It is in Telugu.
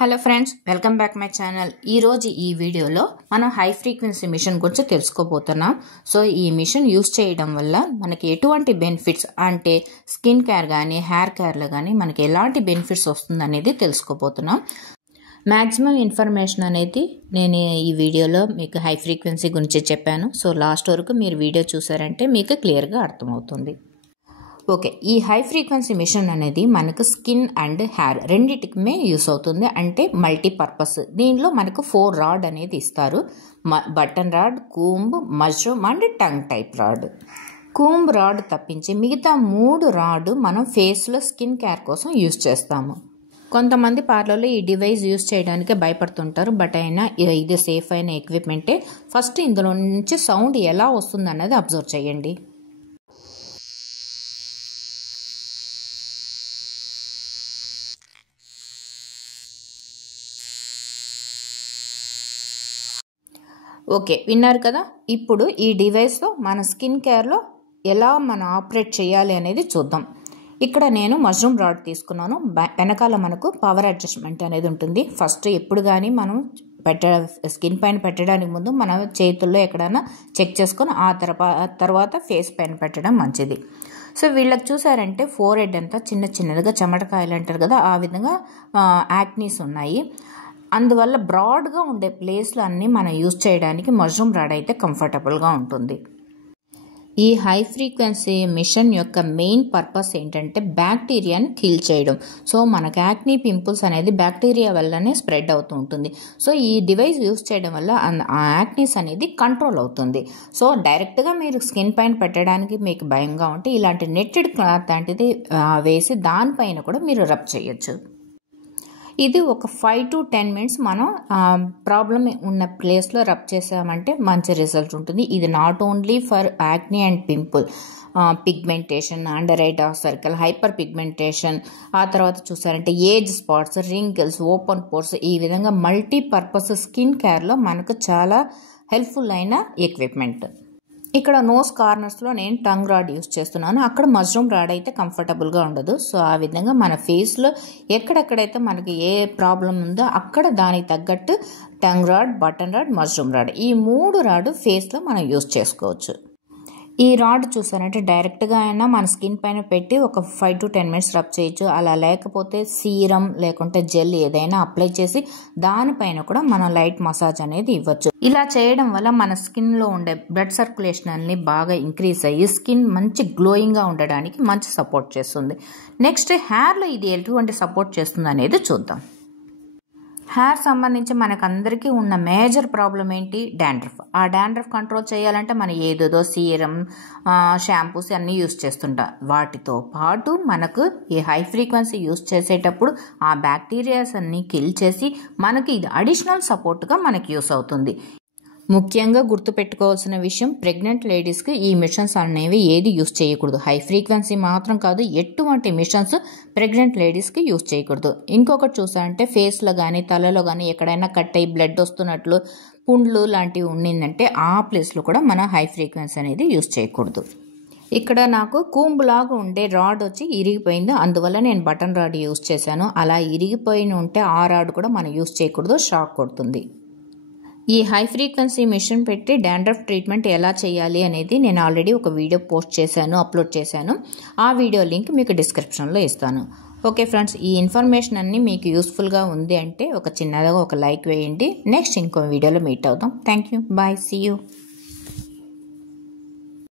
Hello friends, welcome back my channel. ఈరోజు ఈ వీడియోలో మనం హై ఫ్రీక్వెన్సీ మిషన్ గురించి తెలుసుకోబోతున్నాం. సో ఈ మిషన్ యూస్ చేయడం వల్ల మనకి ఎటువంటి బెనిఫిట్స్ అంటే స్కిన్ కేర్ కానీ హెయిర్ కేర్లో కానీ మనకి ఎలాంటి బెనిఫిట్స్ వస్తుంది అనేది తెలుసుకోబోతున్నాం. మ్యాక్సిమం ఇన్ఫర్మేషన్ అనేది నేను ఈ వీడియోలో మీకు హై ఫ్రీక్వెన్సీ గురించి చెప్పాను. సో లాస్ట్ వరకు మీరు వీడియో చూసారంటే మీకు క్లియర్గా అర్థమవుతుంది. ఓకే, ఈ హై ఫ్రీక్వెన్సీ మిషన్ అనేది మనకు స్కిన్ అండ్ హెయిర్ రెండింటికి యూస్ అవుతుంది. అంటే మల్టీపర్పస్. దీనిలో మనకు 4 రాడ్ అనేది ఇస్తారు. Button rod, comb, mushroom and tongue type rod. Comb rod తప్పించి మిగతా 3 రాడ్ మనం ఫేస్లో స్కిన్ కేర్ కోసం యూస్ చేస్తాము. కొంతమంది పార్లర్లో ఈ డివైస్ యూస్ చేయడానికి భయపడుతుంటారు. బట్ అయినా ఇది సేఫ్ అయిన ఎక్విప్మెంటే. ఫస్ట్ ఇందులో నుంచి సౌండ్ ఎలా వస్తుంది అన్నది అబ్జర్వ్ చేయండి. ఓకే, విన్నారు కదా. ఇప్పుడు ఈ డివైస్లో మన స్కిన్ కేర్లో ఎలా మనం ఆపరేట్ చేయాలి అనేది చూద్దాం. ఇక్కడ నేను మష్రూమ్ రాడ్ తీసుకున్నాను. వెనకాల మనకు పవర్ అడ్జస్ట్మెంట్ అనేది ఉంటుంది. ఫస్ట్ ఎప్పుడు కానీ మనం స్కిన్ పైన పెట్టడానికి ముందు మన చేతుల్లో ఎక్కడైనా చెక్ చేసుకొని ఆ తర్వాత ఫేస్ పైన పెట్టడం మంచిది. సో వీళ్ళకి చూసారంటే ఫోర్ హెడ్ అంతా చిన్నదిగా చెమటకాయలు అంటారు కదా, ఆ విధంగా యాక్నీస్ ఉన్నాయి. అందువల్ల బ్రాడ్గా ఉండే ప్లేస్లో అన్నీ మనం యూజ్ చేయడానికి మష్రూమ్ రాడ్ అయితే కంఫర్టబుల్గా ఉంటుంది. ఈ హై ఫ్రీక్వెన్సీ మిషన్ యొక్క మెయిన్ పర్పస్ ఏంటంటే బ్యాక్టీరియాని కిల్ చేయడం. సో మనకు యాక్నీ, పింపుల్స్ అనేది బ్యాక్టీరియా వల్లనే స్ప్రెడ్ అవుతూ ఉంటుంది. సో ఈ డివైస్ యూజ్ చేయడం వల్ల ఆ యాక్నీస్ అనేది కంట్రోల్ అవుతుంది. సో డైరెక్ట్గా మీరు స్కిన్ పైన పెట్టడానికి మీకు భయంగా ఉంటే ఇలాంటి నెట్టెడ్ క్లాత్ లాంటిది వేసి దానిపైన కూడా మీరు రబ్ చేయొచ్చు. ఇది ఒక 5 to 10 minutes మనం ప్రాబ్లం ఉన్న ప్లేస్లో రబ్ చేసామంటే మంచి రిజల్ట్ ఉంటుంది. ఇది not only for acne and pimple, pigmentation, under eye dark circle, hyper pigmentation, ఆ తర్వాత చూసారంటే age spots, wrinkles, open pores, ఈ విధంగా మల్టీపర్పస్ స్కిన్ కేర్లో మనకు చాలా హెల్ప్ఫుల్ అయిన ఎక్విప్మెంట్. ఇక్కడ నోస్ కార్నర్స్లో నేను టంగ్ రాడ్ యూస్ చేస్తున్నాను. అక్కడ మష్రూమ్ రాడ్ అయితే కంఫర్టబుల్గా ఉండదు. సో ఆ విధంగా మన ఫేస్లో ఎక్కడెక్కడైతే మనకి ఏ ప్రాబ్లం ఉందో అక్కడ దానికి తగ్గట్టు tongue rod, button rod, mushroom rod, ఈ 3 రాడ్ ఫేస్లో మనం యూస్ చేసుకోవచ్చు. ఈ రాడ్ చూసారంటే డైరెక్ట్గా అయినా మన స్కిన్ పైన పెట్టి ఒక 5 to 10 minutes రబ్ చేయొచ్చు. అలా లేకపోతే సీరం లేకుంటే జెల్ ఏదైనా అప్లై చేసి దానిపైన కూడా మనం లైట్ మసాజ్ అనేది ఇవ్వచ్చు. ఇలా చేయడం వల్ల మన స్కిన్లో ఉండే బ్లడ్ సర్క్యులేషన్ అన్ని బాగా ఇంక్రీజ్ అయ్యి స్కిన్ మంచి గ్లోయింగ్గా ఉండడానికి మంచి సపోర్ట్ చేస్తుంది. నెక్స్ట్ హెయిర్లో ఇది ఎటువంటి సపోర్ట్ చేస్తుంది అనేది చూద్దాం. హెయిర్ సంబంధించి మనకందరికీ ఉన్న మేజర్ ప్రాబ్లం ఏంటి? డాండ్రఫ్. ఆ డాండ్రఫ్ కంట్రోల్ చేయాలంటే మనం ఏదేదో సీరం, షాంపూస్ అన్నీ యూస్ చేస్తుంటాం. వాటితో పాటు మనకు ఈ హై ఫ్రీక్వెన్సీ యూస్ చేసేటప్పుడు ఆ బ్యాక్టీరియాస్ అన్నీ కిల్ చేసి మనకి ఇది అడిషనల్ సపోర్ట్గా మనకి యూస్ అవుతుంది. ముఖ్యంగా గుర్తుపెట్టుకోవాల్సిన విషయం, ప్రెగ్నెంట్ లేడీస్కి ఈ మిషన్స్ అనేవి ఏది యూస్ చేయకూడదు. హై ఫ్రీక్వెన్సీ మాత్రం కాదు, ఎటువంటి మిషన్స్ ప్రెగ్నెంట్ లేడీస్కి యూస్ చేయకూడదు. ఇంకొకటి చూసారంటే ఫేస్లో కానీ తలలో కానీ ఎక్కడైనా కట్ అయ్యి బ్లడ్ వస్తున్నట్లు, పుండ్లు లాంటివి ఉండిందంటే ఆ ప్లేస్లో కూడా మనం హై ఫ్రీక్వెన్సీ అనేది యూస్ చేయకూడదు. ఇక్కడ నాకు కూంబ్ లాగా ఉండే రాడ్ వచ్చి ఇరిగిపోయింది. అందువల్ల నేను బటన్ రాడ్ యూస్ చేశాను. అలా ఇరిగిపోయిన ఉంటే ఆ రాడ్ కూడా మనం యూస్ చేయకూడదు, షాక్ కొడుతుంది. ఈ హై ఫ్రీక్వెన్సీ మిషన్ పెట్టి డాండ్రఫ్ ట్రీట్మెంట్ ఎలా చేయాలి అనేది నేను ఆల్రెడీ ఒక వీడియో పోస్ట్ చేశాను, అప్లోడ్ చేశాను. ఆ వీడియో లింక్ మీకు డిస్క్రిప్షన్లో ఇస్తాను. ఓకే ఫ్రెండ్స్, ఈ ఇన్ఫర్మేషన్ అన్ని మీకు యూస్ఫుల్గా ఉంది అంటే చిన్నగా ఒక లైక్ వేయండి. నెక్స్ట్ ఇంకో వీడియోలో మీట్ అవుతాం. Thank you, bye, see you.